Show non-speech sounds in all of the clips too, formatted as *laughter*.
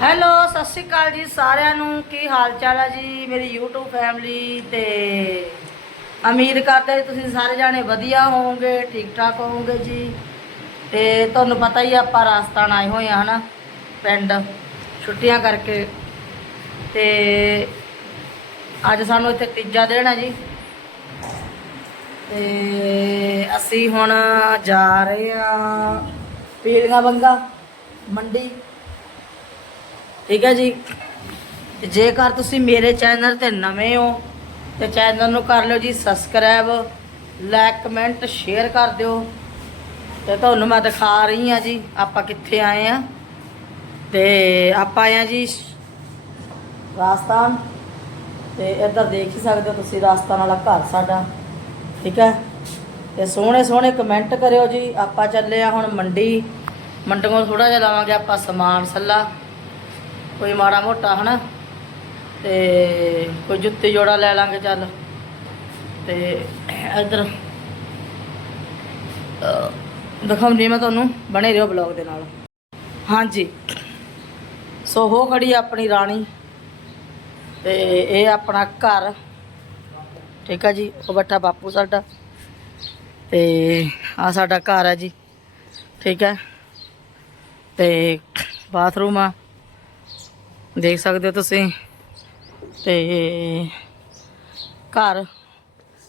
Hello, ਸਤਿ ਸ਼੍ਰੀ ਅਕਾਲ ਜੀ ਸਾਰਿਆਂ ਨੂੰ। ਕੀ ਹਾਲ ਚਾਲ ਹੈ ਜੀ? ਮੇਰੀ YouTube ਫੈਮਿਲੀ ਤੇ ਉਮੀਦ ਕਰਦੇ ਤੁਸੀਂ ਸਾਰੇ ਜਾਣੇ ਵਧੀਆ ਹੋਵੋਗੇ ਠੀਕ ਠਾਕ ਹੋਵੋਗੇ ਜੀ। ਤੇ ਤੁਹਾਨੂੰ ਪਤਾ ਹੀ ਆਪਾਂ ਰਾਜਸਥਾਨ ਆਏ ਹੋਏ ਆ, ਹਨਾ, ਪਿੰਡ ਛੁੱਟੀਆਂ ਕਰਕੇ। ਤੇ ਅੱਜ ਸਾਨੂੰ ਇੱਥੇ ਤੀਜਾ ਦਿਨ ਹੈ ਜੀ। ਤੇ ਅਸੀਂ ਹੁਣ ਜਾ ਰਹੇ ਆ ਪੀਲੀਆਂ ਬੰਗਾ, ਮੰਡੀ। ਠੀਕ ਹੈ ਜੀ? ਤੇ ਜੇਕਰ ਤੁਸੀਂ ਮੇਰੇ ਚੈਨਲ ਤੇ ਨਵੇਂ ਹੋ, ਤੇ ਚੈਨਲ ਨੂੰ ਕਰ ਲਿਓ ਜੀ ਸਬਸਕ੍ਰਾਈਬ ਲਾਈਕ ਕਮੈਂਟ ਸ਼ੇਅਰ ਕਰ ਦਿਓ। ਤੇ ਤੁਹਾਨੂੰ ਮੈਂ ਦਿਖਾ ਰਹੀ ਹਾਂ ਜੀ, ਆਪਾਂ ਕਿੱਥੇ ਆਏ ਆ ਤੇ ਆਪਾਂ ਆਏ ਆ ਜੀ ਰਾਜਸਥਾਨ। ਤੇ ਇੱਧਰ ਦੇਖ ਹੀ ਸਕਦੇ ਹੋ ਤੁਸੀਂ ਰਾਜਸਥਾਨ ਵਾਲਾ ਘਰ ਸਾਡਾ। ਠੀਕ ਹੈ? ਤੇ ਸੋਹਣੇ ਸੋਹਣੇ ਕਮੈਂਟ ਕਰਿਓ ਜੀ। ਆਪਾਂ ਚੱਲੇ ਆ ਹੁਣ ਮੰਡੀ। ਮੰਡੀੋਂ ਥੋੜਾ ਜਿਹਾ ਲਾਵਾਂਗੇ ਆਪਾਂ ਸਮਾਨ, ਸੱਲਾ। ਕੋਈ ਮਾੜਾ ਮੋਟਾ ਹਨਾ ਤੇ ਕੋਈ ਜੁੱਤੀ ਜੋੜਾ ਲੈ ਲਾਂਗੇ ਚੱਲ। ਤੇ ਇੱਧਰ ਅਹ, ਦਿਖਾਉਂਦੀ ਮੈਂ ਤੁਹਾਨੂੰ ਬਣੇ ਰਹੋ ਬਲੌਗ ਦੇ ਨਾਲ। ਹਾਂਜੀ ਸੋ ਹੋ ਖੜੀ ਆਪਣੀ ਰਾਣੀ ਤੇ ਇਹ ਆਪਣਾ ਘਰ। ਠੀਕ ਆ ਜੀ ਉਹ ਬੱਠਾ ਬਾਪੂ ਸਾਡਾ ਤੇ ਆ ਸਾਡਾ ਘਰ ਹੈ ਜੀ। ਠੀਕ ਹੈ ਤੇ ਬਾਥਰੂਮ ਆ। ਦੇਖ ਸਕਦੇ ਹੋ ਤੁਸੀਂ। ਤੇ ਘਰ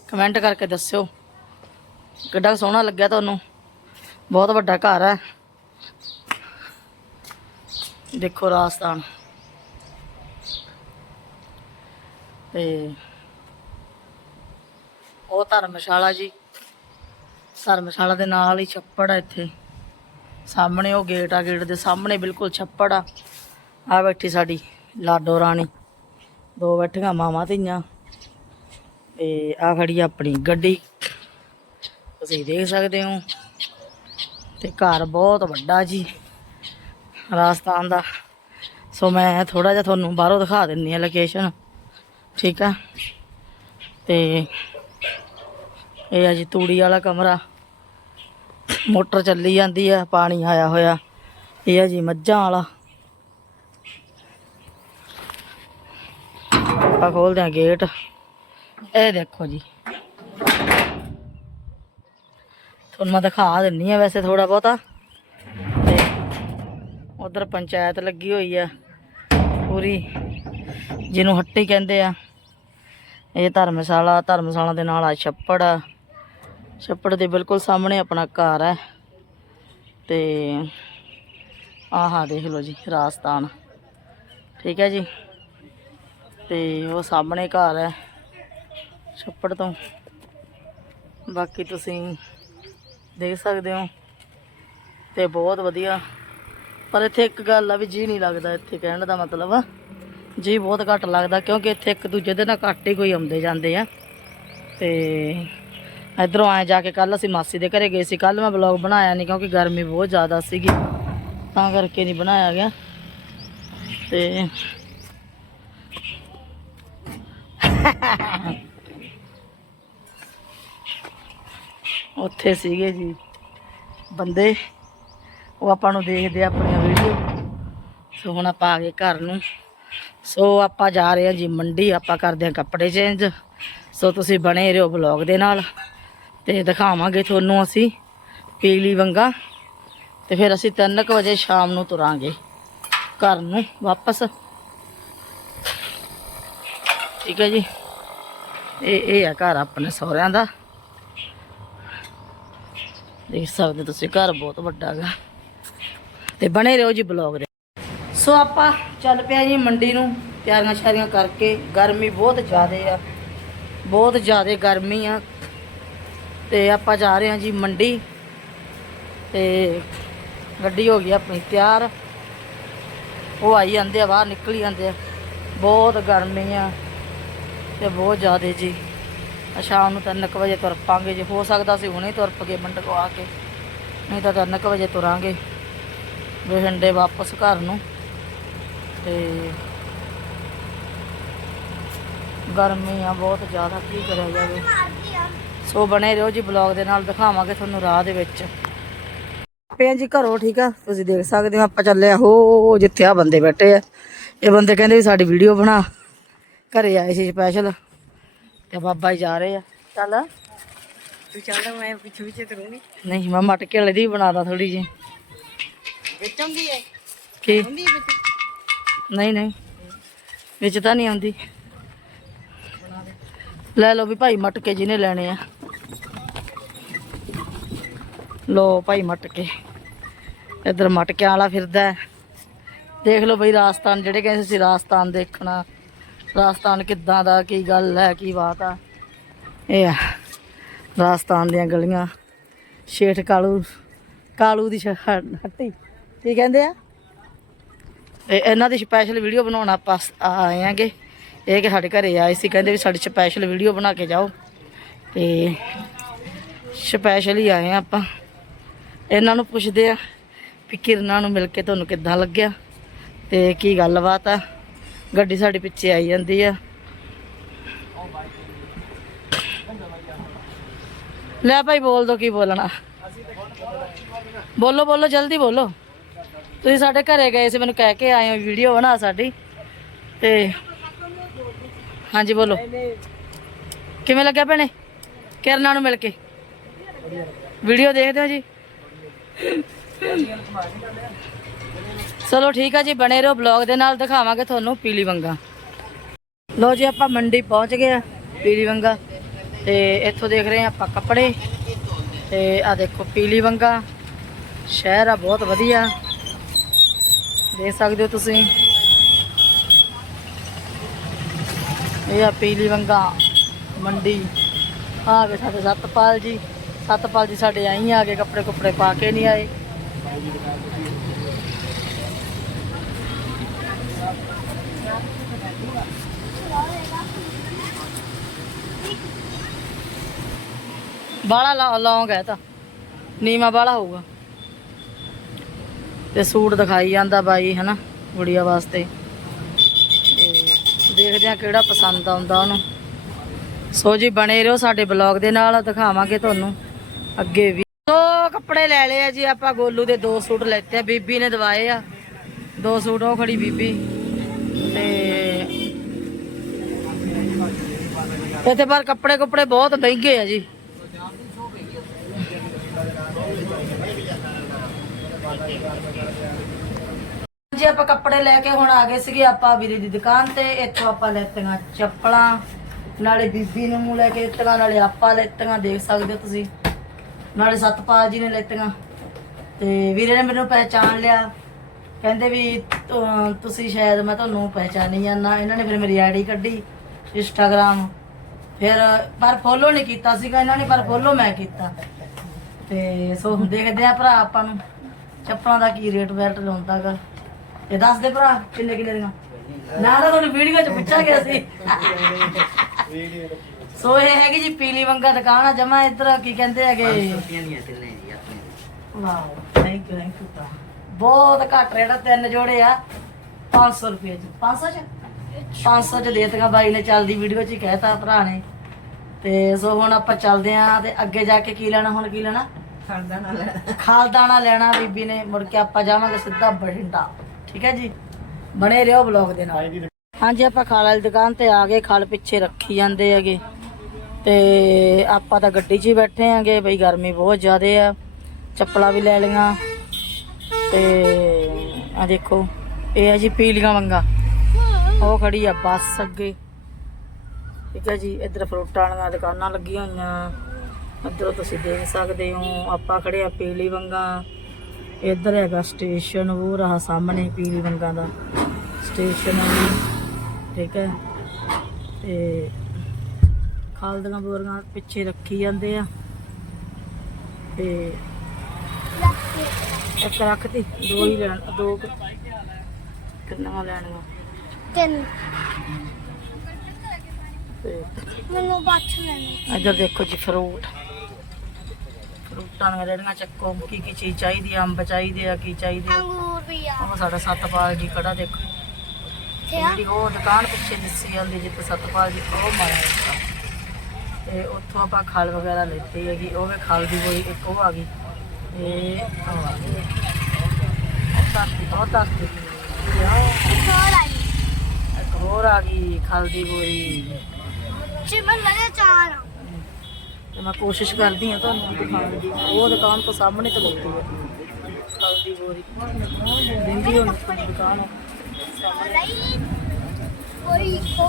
ਕਮੈਂਟ ਕਰਕੇ ਦੱਸਿਓ। ਕਿੱਡਾ ਸੋਹਣਾ ਲੱਗਿਆ ਤੁਹਾਨੂੰ। ਬਹੁਤ ਵੱਡਾ ਘਰ ਹੈ। ਦੇਖੋ ਰਾਜਸਥਾਨ। ਤੇ ਉਹ ਧਰਮਸ਼ਾਲਾ ਜੀ। ਧਰਮਸ਼ਾਲਾ ਦੇ ਨਾਲ ਹੀ ਛੱਪੜ ਆ ਇੱਥੇ। ਸਾਹਮਣੇ ਉਹ ਗੇਟ ਆ ਗੇਟ ਦੇ ਸਾਹਮਣੇ ਬਿਲਕੁਲ ਛੱਪੜ ਆ। ਆ ਬੈਠੀ ਸਾਡੀ ਲਾਡੋ ਰਾਣੀ। ਦੋ ਬੈਠੀਆਂ, ਮਾਵਾਂ ਧੀਆਂ। ਤੇ ਆ ਖੜੀ ਆਪਣੀ ਗੱਡੀ। ਤੁਸੀਂ ਦੇਖ ਸਕਦੇ ਹੋ। ਤੇ ਘਰ ਬਹੁਤ ਵੱਡਾ ਜੀ, ਰਾਜਸਥਾਨ ਦਾ। ਸੋ ਮੈਂ ਥੋੜਾ ਜਿਹਾ ਤੁਹਾਨੂੰ ਬਾਹਰੋਂ ਦਿਖਾ ਦਿੰਨੀ ਆ ਲੋਕੇਸ਼ਨ ਠੀਕ ਆ? ਤੇ ਇਹ ਆ ਜੀ ਤੂੜੀ ਵਾਲਾ ਕਮਰਾ। ਮੋਟਰ ਚੱਲੀ ਜਾਂਦੀ ਆ, ਪਾਣੀ ਆਇਆ ਹੋਇਆ। ਇਹ ਆ ਜੀ ਮੱਝਾਂ ਵਾਲਾ। ਆਪਾਂ ਖੋਲਦੇ ਆ ਗੇਟ ਇਹ ਦੇਖੋ ਜੀ। ਤੁਹਾਨੂੰ ਮੈਂ ਦਿਖਾ ਦਿੰਨੀ ਆ ਵੈਸੇ ਥੋੜਾ ਬਹੁਤਾ। ਤੇ ਉਧਰ ਪੰਚਾਇਤ ਲੱਗੀ ਹੋਈ ਆ ਪੂਰੀ, ਜਿਹਨੂੰ ਹੱਟੀ ਕਹਿੰਦੇ ਆ। ਇਹ ਧਰਮਸ਼ਾਲਾ ਧਰਮਸ਼ਾਲਾ ਦੇ ਨਾਲ ਆ ਛੱਪੜ। ਆ ਛੱਪੜ ਦੇ ਬਿਲਕੁਲ ਸਾਹਮਣੇ ਆਪਣਾ ਘਰ ਹੈ ਤੇ ਆਹਾ ਦੇਖ ਲਓ ਜੀ, ਰਾਜਸਥਾਨ। ਠੀਕ ਹੈ ਜੀ। ਤੇ ਉਹ ਸਾਹਮਣੇ ਘਰ ਹੈ, ਛੱਪੜ ਤੋਂ। ਬਾਕੀ ਤੁਸੀਂ ਦੇਖ ਸਕਦੇ ਹੋ, ਤੇ ਬਹੁਤ ਵਧੀਆ। ਪਰ ਇੱਥੇ ਇੱਕ ਗੱਲ ਆ ਵੀ ਜੀ ਨਹੀਂ ਲੱਗਦਾ, ਇੱਥੇ ਕਹਿਣ ਦਾ ਮਤਲਬ ਆ, ਜੀ ਬਹੁਤ ਘੱਟ ਲੱਗਦਾ, ਕਿਉਂਕਿ ਇੱਥੇ ਇੱਕ ਦੂਜੇ ਦੇ ਨਾਲ ਘੱਟ ਹੀ ਕੋਈ ਆਉਂਦੇ ਜਾਂਦੇ ਆ। ਤੇ ਇਧਰੋਂ ਆਏ ਜਾ ਕੇ ਕੱਲ ਅਸੀਂ ਮਾਸੀ ਦੇ ਘਰੇ ਗਏ ਸੀ ਕੱਲ ਮੈਂ ਵਲੌਗ ਬਣਾਇਆ ਨਹੀਂ ਕਿਉਂਕਿ ਗਰਮੀ ਬਹੁਤ ਜ਼ਿਆਦਾ ਸੀਗੀ, ਤਾਂ ਕਰਕੇ ਨਹੀਂ ਬਣਾਇਆ ਗਿਆ। ਤੇ ਉੱਥੇ ਸੀਗੇ ਜੀ ਬੰਦੇ। ਉਹ ਆਪਾਂ ਨੂੰ ਦੇਖਦੇ ਆ ਆਪਣੀਆਂ ਵੀਡੀਓ ਸੋ ਹੁਣ ਆਪਾਂ ਆ ਗਏ ਘਰ ਨੂੰ। ਸੋ ਆਪਾਂ ਜਾ ਰਹੇ ਹਾਂ ਜੀ ਮੰਡੀ। ਆਪਾਂ ਕਰਦੇ ਹਾਂ ਕੱਪੜੇ ਚੇਂਜ ਸੋ ਤੁਸੀਂ ਬਣੇ ਰਹੋ ਬਲੌਗ ਦੇ ਨਾਲ। ਤੇ ਦਿਖਾਵਾਂਗੇ ਤੁਹਾਨੂੰ ਅਸੀਂ ਪੀਲੀ ਵੰਗਾ। ਤੇ ਫਿਰ ਅਸੀਂ 3:00 ਵਜੇ ਸ਼ਾਮ ਨੂੰ ਤੁਰਾਂਗੇ ਘਰ ਨੂੰ ਵਾਪਸ। ਠੀਕ ਹੈ ਜੀ। ਇਹ ਇਹ ਆ ਘਰ ਆਪਣੇ ਸਹੁਰਿਆਂ ਦਾ। ਦੇਖ ਸਕਦੇ ਤੁਸੀਂ, ਘਰ ਬਹੁਤ ਵੱਡਾ ਹੈਗਾ ਤੇ ਬਣੇ ਰਹੋ ਜੀ ਬਲੌਗ ਦੇ। ਸੋ ਆਪਾਂ ਚੱਲ ਪਿਆ ਜੀ ਮੰਡੀ ਨੂੰ, ਤਿਆਰੀਆਂ ਸ਼ਾਰੀਆਂ ਕਰਕੇ। ਗਰਮੀ ਬਹੁਤ ਜ਼ਿਆਦੇ ਆ। ਬਹੁਤ ਜ਼ਿਆਦੇ ਗਰਮੀ ਆ। ਤੇ ਆਪਾਂ ਜਾ ਰਹੇ ਹਾਂ ਜੀ ਮੰਡੀ। ਤੇ ਗੱਡੀ ਹੋ ਗਈ ਆਪਣੀ ਤਿਆਰ। ਉਹ ਆਈ ਜਾਂਦੇ ਆ, ਬਾਹਰ ਨਿਕਲੀ ਜਾਂਦੇ ਆ। ਬਹੁਤ ਗਰਮੀ ਆ। ਤੇ ਬਹੁਤ ਜ਼ਿਆਦਾ ਜੀ। ਸ਼ਾਮ ਨੂੰ 3:00 ਵਜੇ ਤੁਰ ਪਾਂਗੇ ਜੇ। ਹੋ ਸਕਦਾ ਸੀ ਹੁਣੇ ਤੁਰ ਪਗੇ ਮੰਡ ਕੋ ਆ ਕੇ। ਨਹੀਂ ਤਾਂ 3:00 ਵਜੇ ਤੁਰਾਂਗੇ। ਬਠਿੰਡੇ ਵਾਪਸ ਘਰ ਨੂੰ। ਤੇ ਗਰਮੀ ਆ, ਬਹੁਤ ਜ਼ਿਆਦਾ। ਕੀ ਕਰਿਆ ਜਾਵੇ। ਸੋ ਬਣੇ ਰਹੋ ਜੀ ਬਲੌਗ ਦੇ ਨਾਲ। ਦਿਖਾਵਾਂਗੇ ਤੁਹਾਨੂੰ ਰਾਹ ਦੇ ਵਿੱਚ। ਪਏ ਜੀ ਘਰੋਂ, ਠੀਕ ਆ? ਤੁਸੀਂ ਦੇਖ ਸਕਦੇ ਹੋ, ਆਪਾਂ ਚੱਲੇ ਆ। ਹੋ, ਜਿੱਥੇ ਆ ਬੰਦੇ ਬੈਠੇ ਆ। ਇਹ ਬੰਦੇ ਕਹਿੰਦੇ ਵੀ ਸਾਡੀ ਵੀਡੀਓ ਬਣਾ। ਘਰੇ ਆਏ ਸੀ ਸਪੈਸ਼ਲ ਤੇ ਬਾਬਾ ਜੀ ਜਾ ਰਹੇ ਆ। ਚੱਲ। ਤੂੰ ਚੱਲ ਮੈਂ ਪਿੱਛੇ ਪਿੱਛੇ ਕਰੂੰਗੀ। ਨਹੀਂ ਮੈਂ ਮਟਕੇ ਵਾਲੇ ਦੀ ਬਣਾਦਾ ਥੋੜੀ ਜੀ ਵਿੱਚ ਆਉਂਦੀ ਹੈ ਕੀ? ਆਉਂਦੀ ਹੈ ਵਿੱਚ? ਨਹੀਂ ਨਹੀਂ। ਵਿੱਚ ਤਾਂ ਨਹੀਂ ਆਉਂਦੀ। ਲੈ ਲਓ ਵੀ ਭਾਈ ਮਟਕੇ ਜਿਹਨੇ ਲੈਣੇ ਆ। ਲੋ ਭਾਈ ਮਟਕੇ। ਇੱਧਰ ਮਟਕਿਆਂ ਵਾਲਾ ਫਿਰਦਾ। ਹੈ। ਦੇਖ ਲਓ ਬਈ ਰਾਜਸਥਾਨ ਜਿਹੜੇ ਕਹਿੰਦੇ ਸੀ ਰਾਜਸਥਾਨ ਦੇਖਣਾ। ਰਾਜਸਥਾਨ ਕਿੱਦਾਂ ਦਾ, ਕੀ ਗੱਲ ਹੈ, ਕੀ ਬਾਤ ਆ? ਇਹ ਆ, ਰਾਜਸਥਾਨ ਦੀਆਂ ਗਲੀਆਂ, ਸ਼ੇਠ ਕਾਲੂ ਕਾਲੂ ਦੀ ਸ਼- ਹੱਟੀ, ਕੀ ਕਹਿੰਦੇ ਆ? ਤੇ ਇਹਨਾਂ ਦੀ ਸਪੈਸ਼ਲ ਵੀਡੀਓ ਬਣਾਉਣ ਆਪਾਂ ਆਏ ਆਂਗੇ। ਇਹ ਕਿ ਸਾਡੇ ਘਰੇ ਆਏ ਸੀ, ਕਹਿੰਦੇ ਵੀ ਸਾਡੀ ਸਪੈਸ਼ਲ ਵੀਡੀਓ ਬਣਾ ਕੇ ਜਾਓ। ਤੇ ਸਪੈਸ਼ਲ ਹੀ ਆਏ ਆ ਆਪਾਂ। ਇਹਨਾਂ ਨੂੰ ਪੁੱਛਦੇ ਆ ਵੀ ਕਿਰਨਾਂ ਨੂੰ ਮਿਲ ਕੇ ਤੁਹਾਨੂੰ ਕਿੱਦਾਂ ਲੱਗਿਆ? ਤੇ ਕੀ ਗੱਲਬਾਤ ਆ? ਗੱਡੀ ਸਾਡੇ ਪਿੱਛੇ ਆਈ ਜਾਂਦੀ ਆ। ਲੈ ਭਾਈ ਬੋਲ ਦੋ ਕੀ ਬੋਲਣਾ। ਬੋਲੋ ਬੋਲੋ, ਜਲਦੀ ਬੋਲੋ। ਤੁਸੀਂ ਸਾਡੇ ਘਰੇ ਗਏ ਸੀ, ਮੈਨੂੰ ਕਹਿ ਕੇ ਆਏ ਹੋ, ਵੀਡੀਓ ਬਣਾ ਸਾਡੀ। ਤੇ ਹਾਂਜੀ, ਬੋਲੋ। ਕਿਵੇਂ ਲੱਗਿਆ ਭੈਣੇ? ਕਿਰਨਾਂ ਨੂੰ ਮਿਲ ਕੇ। ਵੀਡੀਓ ਦੇਖਦੇ ਹੋ ਜੀ? ਚਲੋ ਠੀਕ ਆ ਜੀ, ਬਣੇ ਰਹੋ ਬਲੌਗ ਦੇ ਨਾਲ ਦਿਖਾਵਾਂਗੇ ਤੁਹਾਨੂੰ ਪੀਲੀ ਵੰਗਾ। ਲੋ ਜੀ, ਆਪਾਂ ਮੰਡੀ ਪਹੁੰਚ ਗਏ ਆ ਪੀਲੀ ਵੰਗਾ। ਤੇ ਇੱਥੋਂ ਦੇਖ ਰਹੇ ਆ ਆਪਾਂ ਕੱਪੜੇ। ਤੇ ਆ ਦੇਖੋ ਪੀਲੀ ਵੰਗਾ। ਸ਼ਹਿਰ ਆ, ਬਹੁਤ ਵਧੀਆ। ਦੇਖ ਸਕਦੇ ਹੋ ਤੁਸੀਂ। ਇਹ ਆ ਪੀਲੀ ਵੰਗਾ ਮੰਡੀ। ਆ ਗਏ ਸਾਡੇ ਸਤਪਾਲ ਜੀ। ਸਤਪਾਲ ਜੀ ਸਾਡੇ ਆਈ ਆ ਗਏ ਕੱਪੜੇ ਕੁਪੜੇ ਪਾ ਕੇ ਨਹੀਂ ਆਏ। ਬਾਲਾ ਲੌਂਗ ਹੈ ਤਾਂ। ਨੀਮਾ ਬਾਲਾ ਹੋਊਗਾ। ਤੇ ਸੂਟ ਦਿਖਾਈ ਜਾਂਦਾ ਬਾਈ, ਹਨਾ, ਗੁੜੀਆ ਵਾਸਤੇ। ਦੇਖਦੇ ਆ ਕਿਹੜਾ ਪਸੰਦ ਆਉਂਦਾ ਉਹਨੂੰ। ਸੋ ਜੀ, ਬਣੇ ਰਹੋ ਸਾਡੇ ਬਲੌਗ ਦੇ ਨਾਲ, ਦਿਖਾਵਾਂਗੇ ਤੁਹਾਨੂੰ। ਅੱਗੇ ਵੀ। ਦੋ ਕੱਪੜੇ ਲੈ ਲਏ ਆ ਜੀ, ਆਪਾਂ ਗੋਲੂ ਦੇ ਦੋ ਸੂਟ ਲੈਤੇ ਆ, ਬੀਬੀ ਨੇ ਦਵਾਏ ਆ। ਦੋ ਸੂਟ, ਉਹ ਖੜੀ ਬੀਬੀ। ਤੇ ਇੱਥੇ ਪਰ ਕੱਪੜੇ ਕੁਪੜੇ ਬਹੁਤ ਮਹਿੰਗੇ ਆ ਜੀ। ਜੀ ਆਪਾਂ ਕੱਪੜੇ ਲੈ ਕੇ ਹੁਣ ਆ ਗਏ ਸੀਗੇ ਆਪਾਂ ਵੀਰੇ ਦੀ ਦੁਕਾਨ ਤੇ। ਇੱਥੋਂ ਆਪਾਂ ਲੈਤੀਆਂ ਚੱਪਲਾਂ, ਨਾਲੇ ਬੀਬੀ ਨੂੰ ਮੂੰਹ ਲੈ ਕੇ ਦਿੱਤੀਆਂ, ਨਾਲੇ ਆਪਾਂ ਲੈਤੀਆਂ, ਦੇਖ ਸਕਦੇ ਹੋ ਤੁਸੀਂ। ਨਾਲੇ ਸਤਪਾਲ ਜੀ ਨੇ ਲੈਤੀਆਂ। ਤੇ ਵੀਰੇ ਨੇ ਮੈਨੂੰ ਪਹਿਚਾਣ ਲਿਆ। ਕਹਿੰਦੇ ਵੀ ਤੁ- ਤੁਸੀਂ ਸ਼ਾਇਦ ਮੈਂ ਤੁਹਾਨੂੰ ਪਹਿਚਾਨੀ ਜਾਂਦਾ ਇਹਨਾਂ ਨੇ ਫਿਰ ਮੇਰੀ ਆਈਡੀ ਕੱਢੀ ਇੰਸਟਾਗ੍ਰਾਮ ਫਿਰ ਪਰ ਫੋਲੋ ਨਹੀਂ ਕੀਤਾ ਸੀਗਾ ਇਹਨਾਂ ਨੇ ਪਰ ਫੋਲੋ ਮੈਂ ਕੀਤਾ। ਤੇ ਸੋ ਦੇਖਦੇ ਆ ਭਰਾ ਆਪਾਂ ਨੂੰ ਚੱਪਲਾਂ ਦਾ ਕੀ ਰੇਟ ਵੈਟ ਲਾਉਂਦਾਗਾ। ਇਹ ਦੱਸ ਦੇ ਭਰਾ ਕਿੰਨੇ ਕਿੰਨੇ ਦੀਆਂ? ਨਾ ਨਾ ਤੁਹਾਨੂੰ ਵੀਡੀਓ ਚ ਪੁੱਛਿਆ ਗਿਆ ਸੀ। ਸੋ ਇਹ ਹੈਗੀ ਜੀ ਪੀਲੀ ਵੰਗਾ ਦੁਕਾਨ ਆ ਜਮਾ ਇੱਧਰ ਕੀ ਕਹਿੰਦੇ ਹੈਗੇ? Wow thank you thank you ਭਰਾ। ਬਹੁਤ ਘੱਟ ਰੇਟ ਆ ਤਿੰਨ ਜੋੜੇ ਆ। 500 ਰੁਪਏ ਚ। 500 ਚ? 500 ਚ ਦੇ ਦਿੱਤੀਆਂ ਬਾਈ ਨੇ ਚੱਲਦੀ ਵੀਡੀਓ ਚ ਹੀ ਕਹਿਤਾ ਭਰਾ ਨੇ। ਤੇ ਸੋ ਹੁਣ ਆਪਾਂ ਚੱਲਦੇ ਆਂ ਤੇ ਅੱਗੇ ਜਾ ਕੇ ਕੀ ਲੈਣਾ ਹੁਣ ਕੀ ਲੈਣਾ? ਖਾਲਦਾਣਾ ਲੈਣਾ। ਬੀਬੀ ਨੇ ਮੁੜ ਕੇ ਆਪਾਂ ਜਾਵਾਂਗੇ ਸਿੱਧਾ ਬਠਿੰਡਾ। ਠੀਕ ਹੈ ਜੀ? ਬਣੇ ਰਹੋ ਬਲੌਗ ਦੇ ਨਾਲ। ਹਾਂਜੀ ਆਪਾਂ ਖਾਲ ਵਾਲੀ ਦੁਕਾਨ ਤੇ ਆ ਗਏ ਖਾਲ ਪਿੱਛੇ ਰੱਖੀ ਜਾਂਦੇ ਹੈਗੇ। ਤੇ ਆਪਾਂ ਤਾਂ ਗੱਡੀ 'ਚ ਹੀ ਬੈਠੇ ਆਂਗੇ ਬਈ ਗਰਮੀ ਬਹੁਤ ਜ਼ਿਆਦੇ ਆ। ਚੱਪਲਾਂ ਵੀ ਲੈ ਲਈਆਂ। ਤੇ ਆ ਦੇਖੋ, ਇਹ ਹੈ ਜੀ ਪੀਲੀਆਂ ਵੰਗਾ। ਉਹ ਖੜੀ ਆ ਬੱਸ ਅੱਗੇ। ਠੀਕ ਹੈ ਜੀ, ਇੱਧਰ ਫਰੂਟਾਂ ਵਾਲੀਆਂ ਦੁਕਾਨਾਂ ਲੱਗੀਆਂ ਹੋਈਆਂ। ਇੱਧਰੋਂ ਤੁਸੀਂ ਦੇਖ ਸਕਦੇ ਹੋ, ਆਪਾਂ ਖੜੇ ਆ ਪੀਲੀ ਵੰਗਾ। ਇੱਧਰ ਹੈਗਾ ਸਟੇਸ਼ਨ, ਉਹ ਰਹਾ ਸਾਹਮਣੇ ਪੀਲੀ ਵੰਗਾ ਦਾ ਸਟੇਸ਼ਨ ਹੈ ਜੀ। ਠੀਕ ਹੈ ਤੇ ਖਾਲਦੀਆਂ ਬੋਰੀਆਂ ਪਿੱਛੇ ਰੱਖੀ ਜਾਂਦੇ ਆ। ਤੇ ਇੱਕ ਰੱਖਤੀ ਦੋ ਹੀ ਲੈਣ ਦੋ ਕੁ- ਕਿੰਨੀਆਂ ਲੈਣੀਆਂ? ਤਿੰਨ। ਤੇ ਮੈਨੂੰ ਬੱਚ ਲੈਣੀ। ਇੱਧਰ ਦੇਖੋ ਜੀ ਫਰੂਟ ਫਰੂਟਾਂ ਦੀਆਂ ਰੇੜੀਆਂ ਚੱਕੋ ਕੀ ਕੀ ਚੀਜ਼ ਚਾਹੀਦੀ ਆ ਅੰਬ ਚਾਹੀਦੇ ਆ ਕੀ ਚਾਹੀਦੇ ਆ। ਅੰਗੂਰ ਵੀ ਆ। ਉਹ ਸਾਡਾ ਸਤਪਾਲ ਜੀ ਖੜਾ ਦੇਖੋ। ਤੇ ਆ ਜਿਹੜੀ ਉਹ ਦੁਕਾਨ ਪਿੱਛੇ ਦਿਸੀ ਜਾਂਦੀ ਜਿੱਥੇ ਸਤਪਾਲ ਜੀ ਉਹ ਮਾਰਿਆ ਤੇ ਉੱਥੋਂ ਆਪਾਂ ਖਲ ਵਗੈਰਾ ਲੈਤੀ ਹੈਗੀ ਉਹ ਵੀ ਖਲ ਦੀ ਕੋਈ ਇੱਕ ਉਹ ਆ ਗਈ। ਇਹ ਆ ਗਈ ਤਾਸਤੀ ਬਹੁਤ ਤਾਸਤੀ ਹੋਰ ਆਈ ਇੱਕ ਹੋਰ ਆ ਗਈ ਖਲਦੀ ਬੋਰੀ ਚਿਮਨ ਲਗੇ ਚਾਰ ਆ। ਤੇ ਮੈਂ ਕੋਸ਼ਿਸ਼ ਕਰਦੀ ਹਾਂ ਤੁਹਾਨੂੰ ਦਿਖਾਉਣ ਦੀ। ਉਹ ਦੁਕਾਨ ਤੋਂ ਸਾਹਮਣੇ ਤੇ ਲੱਗੀ ਹੈ ਖਲਦੀ ਬੋਰੀ। ਦਿੰਦੀ ਹੁਣ ਦੁਕਾਨ। ਲਈ ਕੋਈ ਕੋ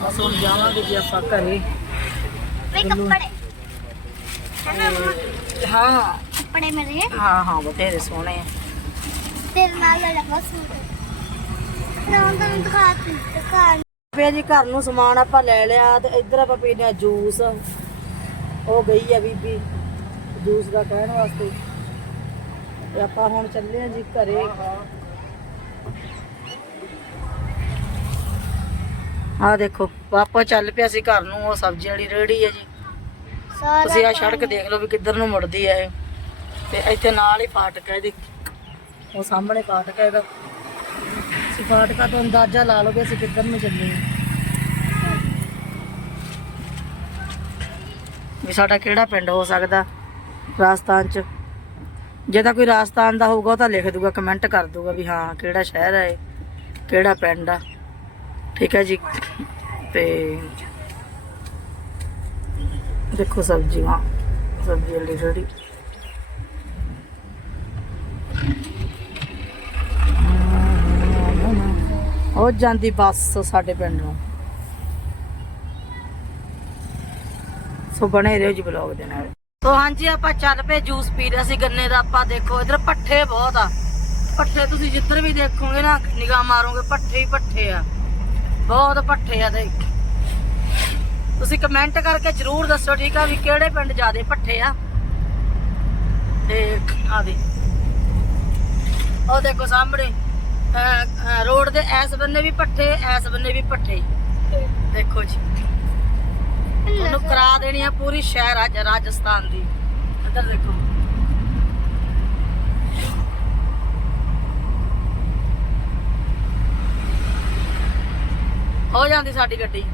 ਬਸ ਹੁਣ ਜਾਵਾਂਗੇ ਜੀ ਆਪਾਂ ਘਰੇ। ਵੇ ਕੱਪੜੇ। ਹੈ ਨਾ ਮੰਮਾ? ਹਾਂ। ਕੱਪੜੇ ਮੇਰੇ। ਹਾਂ ਹਾਂ ਬਥੇਰੇ ਸੋਹਣੇ ਆ। ਤੇਰੇ ਨਾਲ ਲੜਾਵਾ ਸੂਟ। ਨਾ ਤੁਹਾਨੂੰ ਦਿਖਾ ਦਿਖਾ। ਪਿਆ ਜੀ ਘਰ ਨੂੰ ਸਮਾਨ ਆਪਾਂ ਲੈ ਲਿਆ ਤੇ ਇੱਧਰ ਆਪਾਂ ਪੀਨੇ ਆ ਜੂਸ। ਉਹ ਗਈ ਆ ਬੀਬੀ ਜੂਸ ਦਾ ਕਹਿਣ ਵਾਸਤੇ। ਤੇ ਆਪਾਂ ਹੁਣ ਚੱਲੇ ਆ ਜੀ ਘਰੇ। ਆ ਦੇਖੋ ਪਾਪਾ ਚੱਲ ਪਿਆ ਸੀ ਘਰ ਨੂੰ ਉਹ ਸਬਜ਼ੀ ਵਾਲੀ ਰੇੜੀ ਹੈ ਜੀ। ਤੁਸੀਂ ਆ ਸੜਕ ਦੇਖ ਲਓ ਵੀ ਕਿੱਧਰ ਨੂੰ ਮੁੜਦੀ ਹੈ ਇਹ। ਤੇ ਇੱਥੇ ਨਾਲ ਹੀ ਫਾਟਕ ਹੈ ਇਹਦੀ। ਉਹ ਸਾਹਮਣੇ ਫਾਟਕ ਹੈ ਇਹਦਾ। ਤੁਸੀਂ ਫਾਟਕਾ ਤੋਂ ਅੰਦਾਜ਼ਾ ਲਾ ਲਓਗੇ ਅਸੀਂ ਕਿੱਧਰ ਨੂੰ ਚੱਲੇ ਹਾਂ ਵੀ ਸਾਡਾ ਕਿਹੜਾ ਪਿੰਡ ਹੋ ਸਕਦਾ ਰਾਜਸਥਾਨ ਚ? ਜੇ ਤਾਂ ਕੋਈ ਰਾਜਸਥਾਨ ਦਾ ਹੋਊਗਾ ਉਹ ਤਾਂ ਲਿਖ ਦੂਗਾ ਕਮੈਂਟ ਕਰ ਦੂਗਾ ਵੀ ਹਾਂ ਕਿਹੜਾ ਸ਼ਹਿਰ ਹੈ ਕਿਹੜਾ ਪਿੰਡ ਆ? ਠੀਕ ਹੈ ਜੀ। ਤੇ ਦੇਖੋ ਸਬਜ਼ੀਆਂ ਸਬਜ਼ੀ ਵਾਲੀ ਰੇੜੀ ਉਹ ਜਾਂਦੀ ਬੱਸ ਸਾਡੇ ਪਿੰਡ ਨੂੰ। ਸੋ ਬਣੇ ਰਹੋ ਜੀ ਬਲੌਗ ਦੇ ਨਾਲ। ਸੋ ਹਾਂਜੀ, ਆਪਾਂ ਚੱਲ ਪਏ ਜੂਸ ਪੀ ਰਹੇ ਸੀ ਗੰਨੇ ਦਾ। ਆਪਾਂ ਦੇਖੋ, ਇਧਰ ਪੱਠੇ ਬਹੁਤ ਆ। ਪੱਠੇ ਤੁਸੀਂ ਜਿੱਧਰ ਵੀ ਦੇਖੋਗੇ ਨਾ, ਨਿਗਾਹ ਮਾਰੋਗੇ, ਪੱਠੇ ਹੀ ਪੱਠੇ ਆ। ਬਹੁਤ ਪੱਠੇ ਆ ਤੇ ਤੁਸੀਂ ਕਮੈਂਟ ਕਰਕੇ ਜਰੂਰ ਦੱਸੋ, ਠੀਕ ਆ, ਵੀ ਕਿਹੜੇ ਪਿੰਡ ਜਿਆਦੇ ਪੱਠੇ ਆ? ਤੇ ਆ ਦੇ। ਉਹ ਦੇਖੋ ਸਾਹਮਣੇ ਰੋਡ ਦੇ ਐਸ ਬੰਨੇ ਵੀ ਪੱਠੇ ਐਸ ਬੰਨੇ ਵੀ ਪੱਠੇ ਦੇਖੋ ਜੀ। ਤੁਹਾਨੂੰ ਕਰਾ ਦੇਣੀ ਆ ਪੂਰੀ ਸ਼ਹਿਰ ਅੱਜ, ਰਾਜਸਥਾਨ ਦੀ। ਇੱਧਰ ਦੇਖੋ। ਹੋ ਜਾਂਦੀ ਸਾਡੀ ਗੱਡੀ।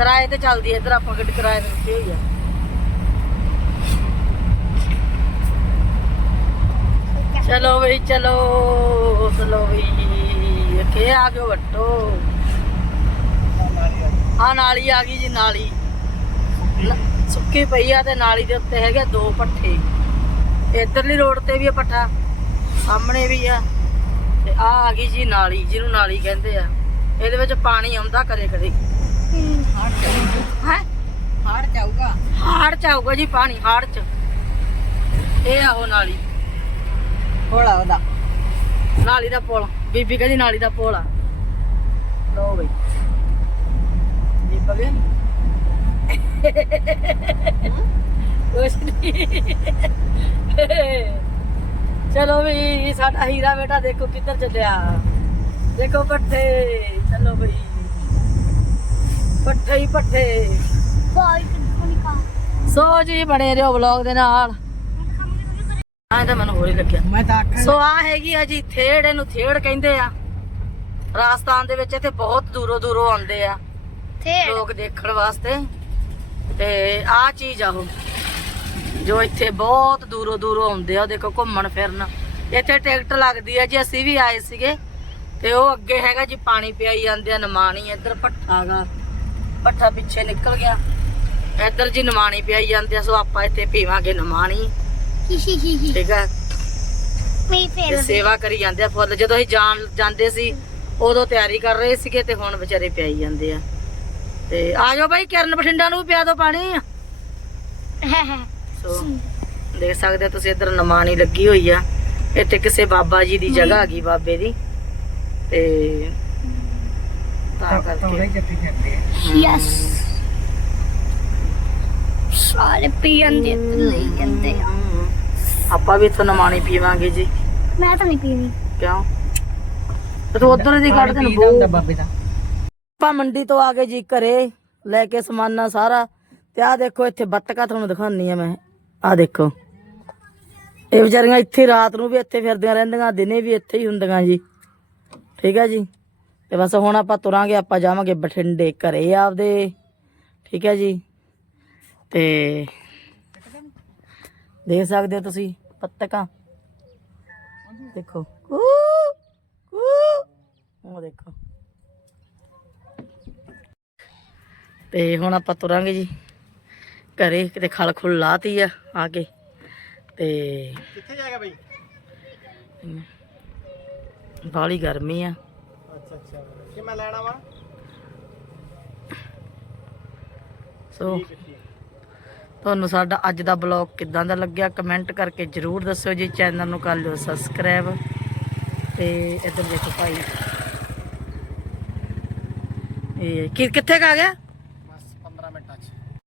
ਕਿਰਾਏ ਤੇ ਚੱਲਦੀ ਹੈ ਇੱਧਰ ਆਪਾਂ ਗੱਡੀ ਕਿਰਾਏ ਤੇ ਦਿੱਤੀ ਹੋਈ ਆ। ਚਲੋ ਬਈ, ਚਲੋ ਚਲੋ ਬਈ ਕੇ ਆ ਗਏ ਵੱਟੋ। ਆ ਨਾਲੀ ਆ ਗਈ ਜੀ, ਨਾਲੀ। ਸੁੱਕੀ ਪਈ ਆ ਤੇ ਨਾਲੀ ਦੇ ਉੱਤੇ ਹੈਗੇ ਦੋ ਪੱਠੇ। ਇਧਰਲੀ ਰੋਡ ਤੇ ਵੀ ਆ ਪੱਠਾ, ਸਾਹਮਣੇ ਵੀ ਆ। ਤੇ ਆ ਆ ਗਈ ਜੀ ਨਾਲੀ, ਜਿਹਨੂੰ ਨਾਲੀ ਕਹਿੰਦੇ ਆ। ਇਹਦੇ ਵਿੱਚ ਪਾਣੀ ਆਉਂਦਾ ਕਦੇ ਕਦੇ ਹੈ? ਹਾੜ ਜਾਊਗਾ ਹਾੜ ਚ ਆਊਗਾ ਜੀ ਪਾਣੀ ਹਾੜ ਚ। ਇਹ ਆ ਉਹ ਨਾਲੀ। ਹੋਲਾ ਉਹਦਾ। ਨਾਲੀ ਦਾ ਪੁਲ। ਬੀਬੀ ਕਹਿੰਦੀ ਨਾਲੀ ਦਾ ਪੁਲ ਆ। ਲੋ ਬਈ। ਜੀ ਬਗੇ ਕੁਛ ਨਹੀਂ। ਚਲੋ ਵੀ ਸਾਡਾ ਹੀਰਾ ਬੇਟਾ ਦੇਖੋ ਕਿੱਧਰ ਚੱਲਿਆ। ਦੇਖੋ ਪੱਠੇ। ਚਲੋ ਬਈ। ਪੱਠੇ ਹੀ ਪੱਠੇ। ਕੋਈ ਕਿੱਥੋਂ ਨਿਕਾ? ਸੋ ਜੀ ਬਣੇ ਰਹੋ ਵਲੌਗ ਦੇ ਨਾਲ। ਐਂ ਤਾਂ ਮੈਨੂੰ ਹੋਰ ਲੱਗਿਆ। ਮੈਂ ਤਾਂ ਆਖਣ ਸੋ ਆ ਹੈਗੀ ਆ ਜੀ ਥੇੜ ਇਹਨੂੰ ਥੇੜ ਕਹਿੰਦੇ ਆ। ਰਾਜਸਥਾਨ ਦੇ ਵਿੱਚ ਇੱਥੇ ਬਹੁਤ ਦੂਰੋਂ ਦੂਰੋਂ ਆਉਂਦੇ ਆ। ਥੇ ਲੋਕ ਦੇਖਣ ਵਾਸਤੇ। ਤੇ ਆ ਚੀਜ਼ ਆ ਉਹ ਜੋ ਇੱਥੇ ਬਹੁਤ ਦੂਰੋਂ ਦੂਰੋਂ ਆਉਂਦੇ ਆ ਉਹ ਦੇਖੋ ਘੁੰਮਣ ਫਿਰਨ। ਇੱਥੇ ਟਿਕਟ ਲੱਗਦੀ ਆ ਜੀ ਅਸੀਂ ਵੀ ਆਏ ਸੀਗੇ। ਤੇ ਉਹ ਅੱਗੇ ਹੈਗਾ ਜੀ ਪਾਣੀ ਪਿਆਈ ਜਾਂਦੇ ਆ ਨਮਾਣੀ ਇੱਧਰ ਭੱਠਾ ਭੱਠਾ ਪਿੱਛੇ ਨਿਕਲ ਗਿਆ। ਇੱਧਰ ਜੀ ਨਮਾਣੀ ਪਿਆਈ ਜਾਂਦੇ ਆ ਸੋ ਆਪਾਂ ਇੱਥੇ ਪੀਵਾਂਗੇ ਨਮਾਣੀ। ਠੀਕ ਆ ਤੇ ਸੇਵਾ ਕਰੀ ਜਾਂਦੇ ਆ ਫੁੱਲ। ਜਦੋਂ ਅਸੀਂ ਜਾਣ ਜਾਂਦੇ ਸੀ ਉਦੋਂ ਤਿਆਰੀ ਕਰ ਰਹੇ ਸੀਗੇ ਤੇ ਹੁਣ ਵਿਚਾਰੇ ਪਿਆਈ ਜਾਂਦੇ ਆ। ਤੇ ਆ ਜਾਓ ਬਾਈ ਕਿਰਨ ਬਠਿੰਡਾ ਨੂੰ ਪਿਆ ਦਿਓ ਪਾਣੀ। *laughs* ਸੋ ਦੇਖ ਸਕਦੇ ਹੋ ਤੁਸੀਂ ਇੱਧਰ ਨਮਾਨੀ ਲੱਗੀ ਹੋਈ ਆ। ਇੱਥੇ ਕਿਸੇ ਬਾਬਾ ਜੀ ਦੀ ਜਗ੍ਹਾ ਹੈਗੀ ਬਾਬੇ ਦੀ। ਤੇ ਕਰਕੇ। ਜੱਫੀ ਫਿਰਦੇ ਆ? ਯੈਸ ਸਾਰੇ ਪੀਣ ਦੇ ਲਈ ਜਾਂਦੇ ਆ। ਹਮ, ਆਪਾਂ ਵੀ ਇੱਥੋਂ ਨਮਾਨੀ ਪੀਵਾਂਗੇ ਜੀ। ਮੈਂ ਤਾਂ ਨਹੀਂ ਪੀਣੀ। ਕਿਉਂ? ਤੇ ਤੂੰ ਉਧਰ ਦੀ ਕੱਢ ਪਾਣੀ ਤੈਨੂੰ ਪੀਦਾ ਹੁੰਦਾ ਬੋ ਬਾਬੇ ਦਾ। ਆਪਾਂ ਮੰਡੀ ਤੋਂ ਆ ਗਏ ਜੀ ਘਰੇ ਲੈ ਕੇ ਸਮਾਨਾ ਸਾਰਾ। ਤੇ ਆ ਦੇਖੋ ਇੱਥੇ ਬੱਤਕਾਂ ਤੁਹਾਨੂੰ ਦਿਖਾਉਣੀ ਆ ਮੈਂ। ਆ ਦੇਖੋ। ਇਹ ਵਿਚਾਰੀਆਂ ਇੱਥੇ ਰਾਤ ਨੂੰ ਵੀ ਇੱਥੇ ਫਿਰਦੀਆਂ ਰਹਿੰਦੀਆਂ ਦਿਨੇ ਵੀ ਇੱਥੇ ਹੀ ਹੁੰਦੀਆਂ ਜੀ। ਠੀਕ ਹੈ ਜੀ? ਤੇ ਬਸ ਹੁਣ ਆਪਾਂ ਤੁਰਾਂਗੇ ਆਪਾਂ ਜਾਵਾਂਗੇ ਬਠਿੰਡੇ ਘਰੇ ਆਪਦੇ। ਠੀਕ ਹੈ ਜੀ? ਤੇ ਦੇਖ ਸਕਦੇ ਹੋ ਤੁਸੀਂ ਪੱਤਕਾਂ। ਦੇਖੋ। ਉਹ ਦੇਖੋ। ਤੇ ਹੁਣ ਆਪਾਂ ਤੁਰਾਂਗੇ ਜੀ ਘਰੇ ਕਿਤੇ ਖਲ ਖੁਲ ਲਾਤੀ ਆ ਆ ਕੇ। ਤੇ ਕਿੱਥੇ ਜਾਏਗਾ ਬਈ? ਬਾਲੀ ਗਰਮੀ ਆ। ਅੱਛਾ ਮੈਂ ਲੈਣਾ ਵਾ? ਸੋ ਤੁਹਾਨੂੰ ਸਾਡਾ ਅੱਜ ਦਾ ਬਲੌਗ ਕਿੱਦਾਂ ਦਾ ਲੱਗਿਆ? ਕਮੈਂਟ ਕਰਕੇ ਜਰੂਰ ਦੱਸਿਓ ਜੀ, ਚੈਨਲ ਨੂੰ ਕਰ ਲਿਓ ਸਬਸਕ੍ਰਾਈਬ ਤੇ ਇੱਧਰ ਦੇਖੋ ਭਾਈ। ਇਹ, ਕਿ, ਕਿੱਥੇ ਕਾ ਗਿਆ?